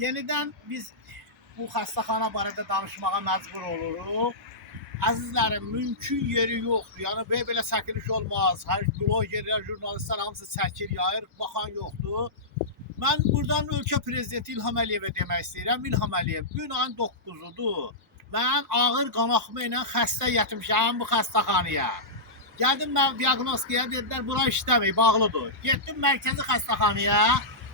Yenidən biz bu xəstəxana barədə danışmağa məcbur oluruq. Əzizlərim, mümkün yeri yoxdur. Yəni belə çəkiliş olmaz. Hər blogerlər, jurnalistlər hamısı çəkir, yayır, baxan yoxdur. Mən buradan ölkə prezidenti İlham Əliyevə demək istəyirəm. İlham Əliyev, gün ayın 9-udur. Mən ağır qanaxma ilə xəstə yatmışam bu xəstəxanaya. Gəldim mən diaqnostikaya, dedilər bura işləmir, bağlıdır. Getdim mərkəzi xəstəxanaya.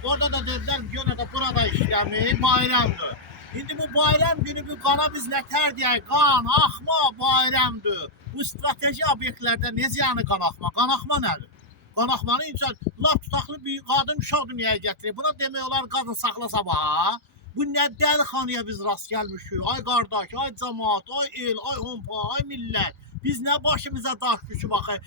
Orada da dedilər yenə də burada işləmir, bayramdır. İndi bu bayram günü bu qana biz nətər deyək, qan, axma bayramdır. Bu strateji obyektlərdə necə yəni qan axma? Qan axma nədir? Qan axmanı insan lap tutaqlı bir qadın uşaq dünyaya gətirir. Buna demək olar qadın saxla sabaha. Bu nə dəlixanaya biz rast gəlmişik? Ay qardaş, ay cəmaat, ay el, ay hompa, ay millət. Biz nə başımıza daş düşüb axı.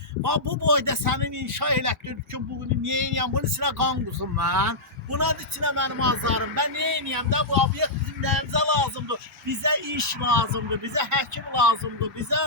Bu boyda sənin inşa elətdirdik ki, bunu niyə eləyəm? Bunun içinə qan qusum mən. Bunun içinə mənim azarım. Mən niyə eləyəm də bu obyekt bizim nəyimizə lazımdır? Bizə iş lazımdır, bizə həkim lazımdır, bizə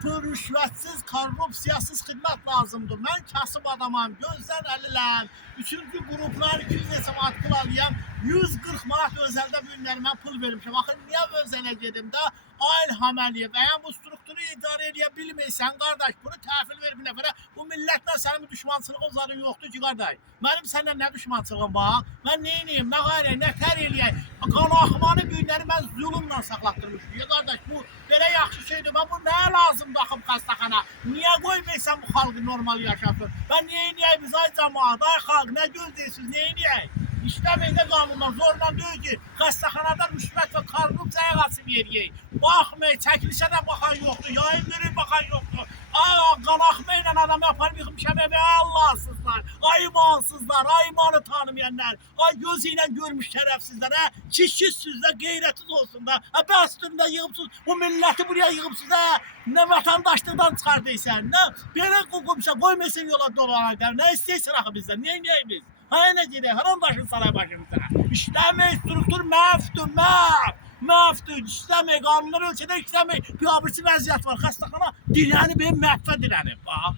rüşvətsiz, korrupsiyasız xidmət lazımdır. Mən kasıb adamam, gözdən əliləm. Üçüncü qruplar 200 neçə manat pul alayam. 140 manat özəldə bu günləri mən pul vermişəm. Axı niyə özələ gedim də? Ay İlham Əliyev, əgər bu strukturu idarə edə bilmirsən, qardaş, bunu təhvil ver bir nəfərə. Bu millətlə sənin düşmançılığın zarın yoxdur ki, qardaş. Mənim səndən nə düşmançılığım var? Mən nə edeyim, nə qayrə, nə tər eləyək? Qan axmanı günləri mən zulümlə saxlatdırmışım. Ya qardaş, bu belə yaxşı şeydir. Mən bu nə lazımdır axıb xəstəxana? Niyə qoymayırsan bu xalqı normal yaşasın? Ben nə edəyək biz, ay cəmaat, ay xalq, nə gözləyirsiniz, nə edəyək? İşləməkdə qanunlar zorla deyil ki, xəstəxanada rüşvət və korrupsiyaya qarşı veriyək. Baxmayın, çəkilişə də baxan yoxdur, yayın verir baxan yoxdur. Qanaxma ilə adamı yaparım yıxmışam evə, Allahsızlar, ay imansızlar, ay imanı tanımayanlar, ay gözü ilə görmüş şərəfsizlər, kişisizlər, qeyrətsiz olsun da, bəstüründə yığımsız, bu milləti buraya yığımsız, nə vətəndaşlıqdan çıxardıysan, nə belə qoymuşa, qoymaysan yola dolanacaq, nə istəyirsin axı bizdən, neyək biz? Hayına gedək, haram daşın saray başımıza. İşləmək, struktur məhvdir, məhvdir, işləmək, qanunlar ölçədə işləmək, bir abırçı vəziyyət var, xəstəxana dirəni benim məhvə dirənib, bax.